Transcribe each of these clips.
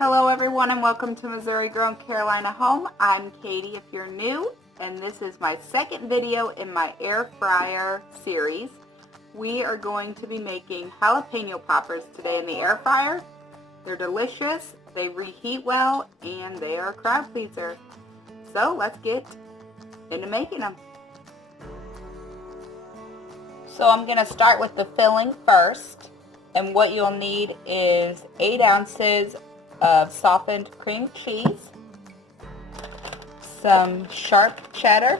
Hello everyone and welcome to Missouri Grown Carolina Home. I'm Katie if you're new, and this is my second video in my air fryer series. We are going to be making jalapeno poppers today in the air fryer. They're delicious, they reheat well, and they are a crowd pleaser. So let's get into making them. So I'm going to start with the filling first, and what you'll need is 8 ounces of softened cream cheese, some sharp cheddar.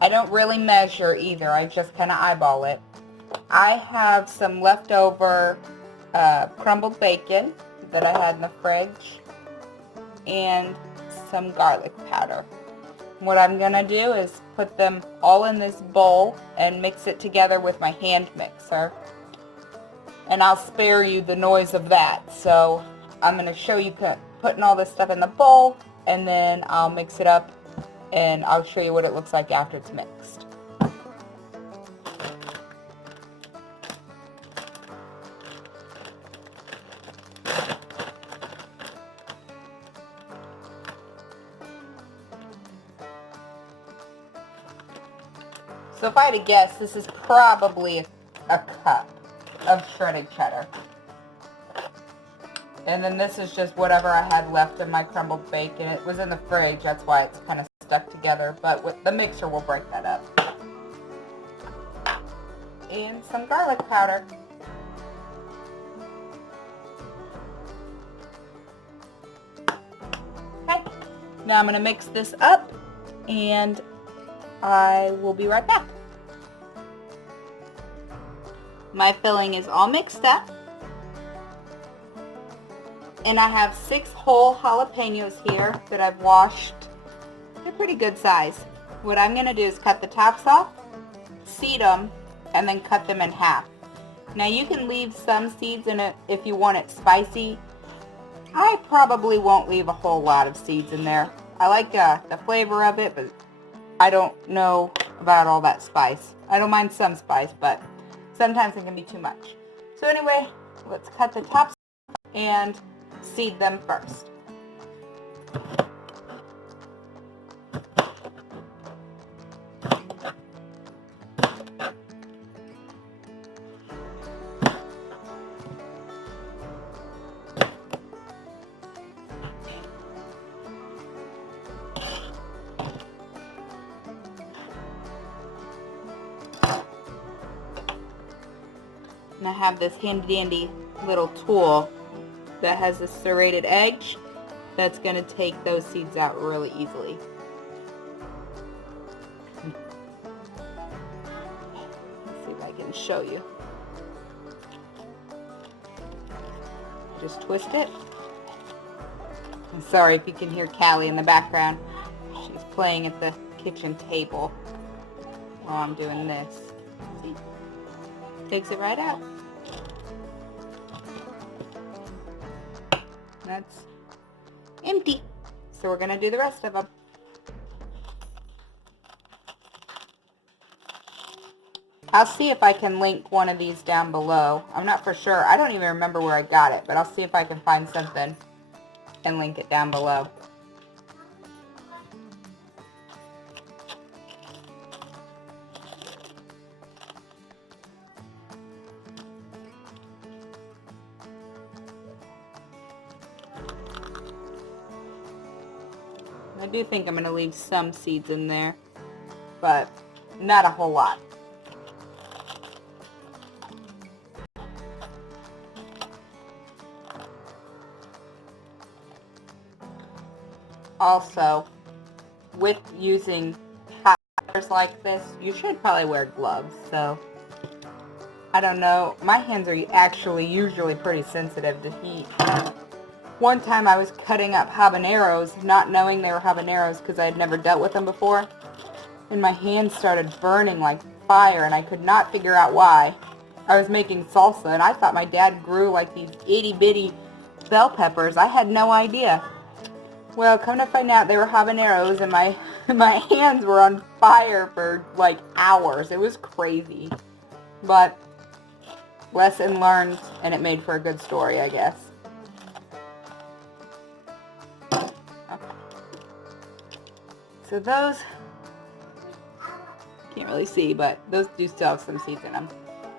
I don't really measure either, I just kind of eyeball it. I have some leftover crumbled bacon that I had in the fridge, and some garlic powder. What I'm going to do is put them all in this bowl and mix it together with my hand mixer. And I'll spare you the noise of that. So I'm going to show you putting all this stuff in the bowl, and then I'll mix it up and I'll show you what it looks like after it's mixed. So if I had to guess, this is probably a cup of shredded cheddar. And then this is just whatever I had left in my crumbled bacon. It was in the fridge, that's why it's kind of stuck together, but with the mixer will break that up. And some garlic powder. Okay, now I'm going to mix this up and I will be right back. My filling is all mixed up, and I have 6 whole jalapenos here that I've washed. They're pretty good size. What I'm going to do is cut the tops off, seed them, and then cut them in half. Now you can leave some seeds in it if you want it spicy. I probably won't leave a whole lot of seeds in there. I like the flavor of it, but I don't know about all that spice. I don't mind some spice, but sometimes it can be too much. So anyway, let's cut the tops and seed them first. And I have this handy dandy little tool that has a serrated edge that's going to take those seeds out really easily. Let's see if I can show you. Just twist it. I'm sorry if you can hear Callie in the background. She's playing at the kitchen table while I'm doing this. See? Takes it right out. That's empty. So we're going to do the rest of them. I'll see if I can link one of these down below. I'm not for sure. I don't even remember where I got it, but I'll see if I can find something and link it down below. I do think I'm going to leave some seeds in there, but not a whole lot. Also, with using poppers like this, you should probably wear gloves. So, I don't know. My hands are actually usually pretty sensitive to heat. One time I was cutting up habaneros, not knowing they were habaneros because I had never dealt with them before, and my hands started burning like fire, and I could not figure out why. I was making salsa, and I thought my dad grew like these itty-bitty bell peppers. I had no idea. Well, come to find out, they were habaneros, and my hands were on fire for like hours. It was crazy. But lesson learned, and it made for a good story, I guess. Okay. So those, can't really see, but those do still have some seeds in them.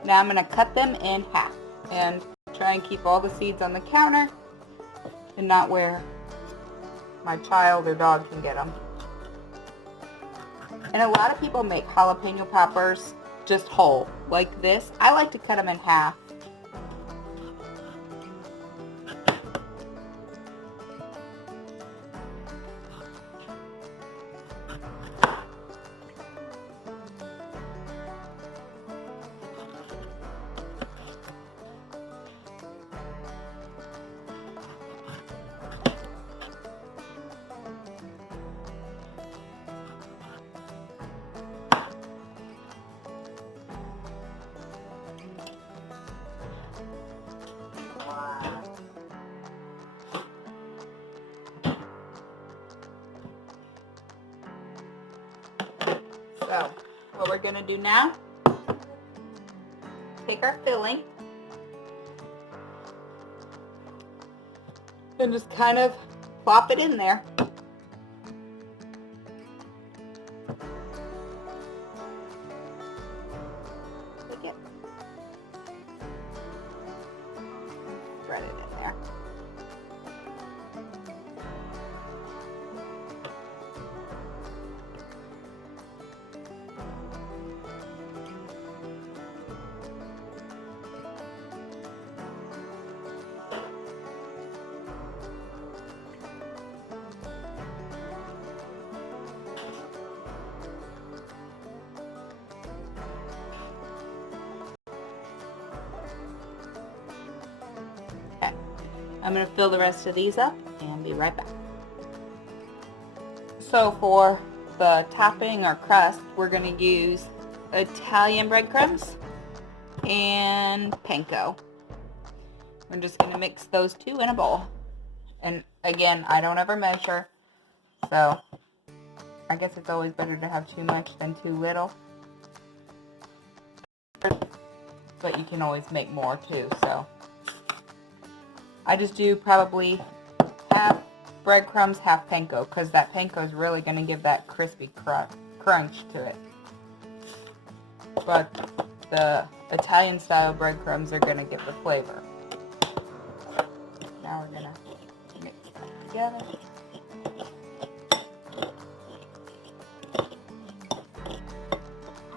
Now I'm going to cut them in half and try and keep all the seeds on the counter and not where my child or dog can get them. And a lot of people make jalapeno poppers just whole, like this. I like to cut them in half. So, what we're going to do now, take our filling and just kind of plop it in there. Take it. Spread it in there. I'm going to fill the rest of these up and be right back. So for the topping or crust, we're going to use Italian breadcrumbs and panko. We're just going to mix those two in a bowl. And again, I don't ever measure, so I guess it's always better to have too much than too little. But you can always make more too, so I just do probably half breadcrumbs, half panko, because that panko is really going to give that crispy crunch to it. But the Italian style breadcrumbs are going to give the flavor. Now we're going to mix that together.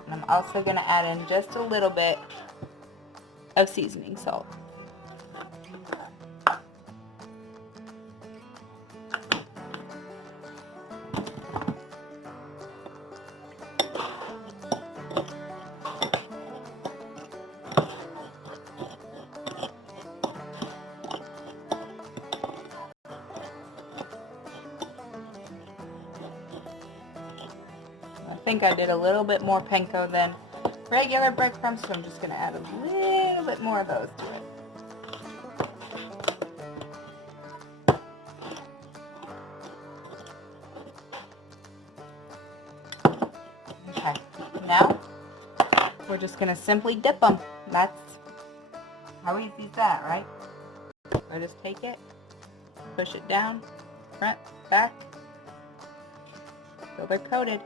And I'm also going to add in just a little bit of seasoning salt. I think I did a little bit more panko than regular breadcrumbs, so I'm just going to add a little bit more of those to it. Okay, now we're just going to simply dip them. That's how easy is that, right? So just take it, push it down, front, back, till they're coated.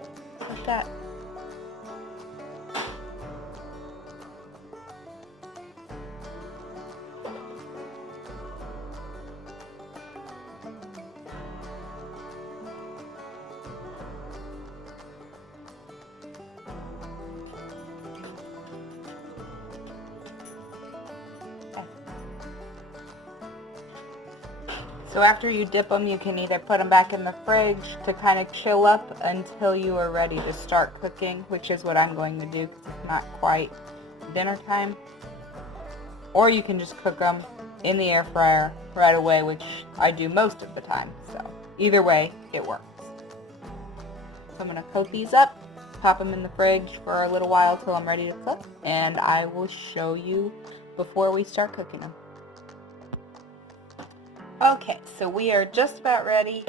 Like that. Okay. So after you dip them, you can either put them back in the fridge to kind of chill up until you are ready to start cooking, which is what I'm going to do because it's not quite dinner time. Or you can just cook them in the air fryer right away, which I do most of the time. So either way, it works. So I'm going to coat these up, pop them in the fridge for a little while till I'm ready to cook, and I will show you before we start cooking them. Okay, so we are just about ready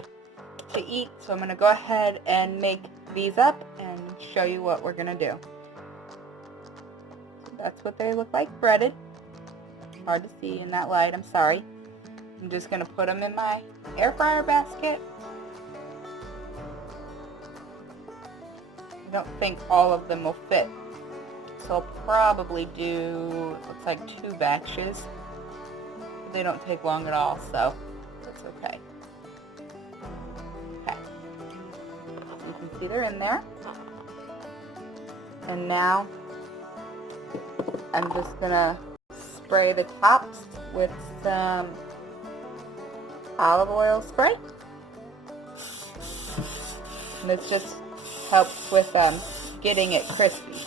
to eat, so I'm going to go ahead and make these up and show you what we're going to do. So that's what they look like breaded. hard to see in that light, I'm sorry. I'm just going to put them in my air fryer basket. I don't think all of them will fit, so I'll probably do, looks like 2 batches. But they don't take long at all, so that's okay. Okay. You can see they're in there. And now I'm just going to spray the tops with some olive oil spray. And this just helps with getting it crispy.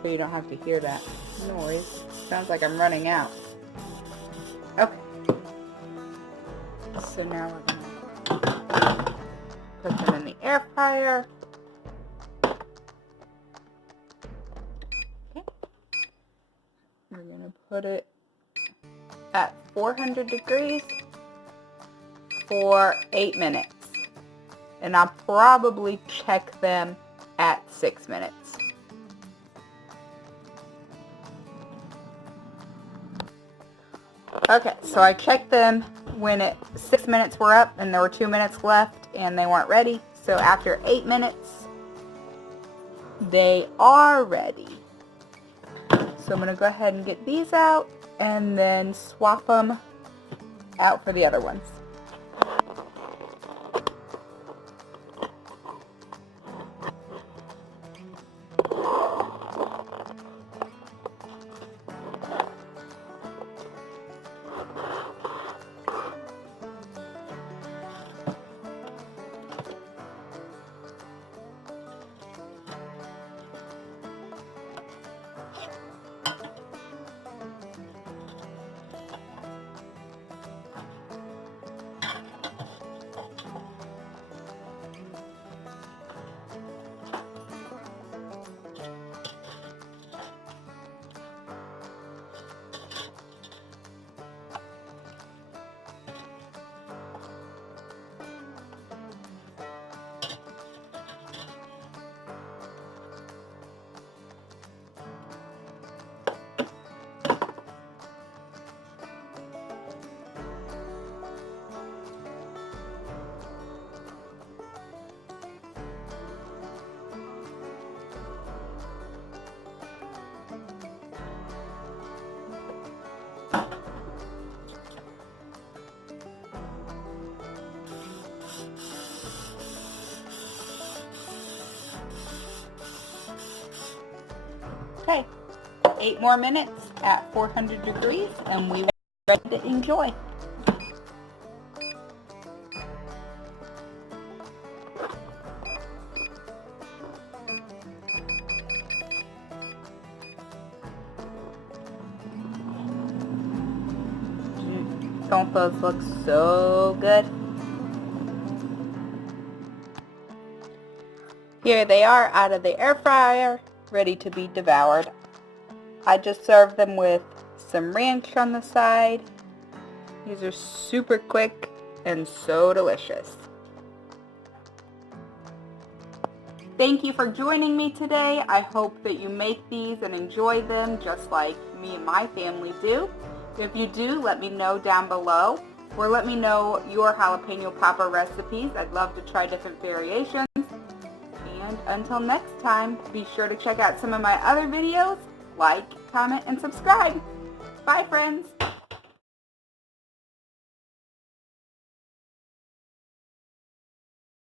So you don't have to hear that noise. Sounds like I'm running out. Okay. So now we're going to put them in the air fryer. Okay. We're going to put it at 400 degrees for 8 minutes. And I'll probably check them at 6 minutes. Okay, so I checked them when 6 minutes were up and there were 2 minutes left and they weren't ready. So after 8 minutes, they are ready. So I'm going to go ahead and get these out and then swap them out for the other ones. Okay, 8 more minutes at 400 degrees and we are ready to enjoy. Don't those look so good? Here they are out of the air fryer, ready to be devoured. I just served them with some ranch on the side. These are super quick and so delicious. Thank you for joining me today. I hope that you make these and enjoy them just like me and my family do. If you do, let me know down below, or let me know your jalapeno popper recipes. I'd love to try different variations. And until next time, be sure to check out some of my other videos. Like, comment, and subscribe. Bye, friends.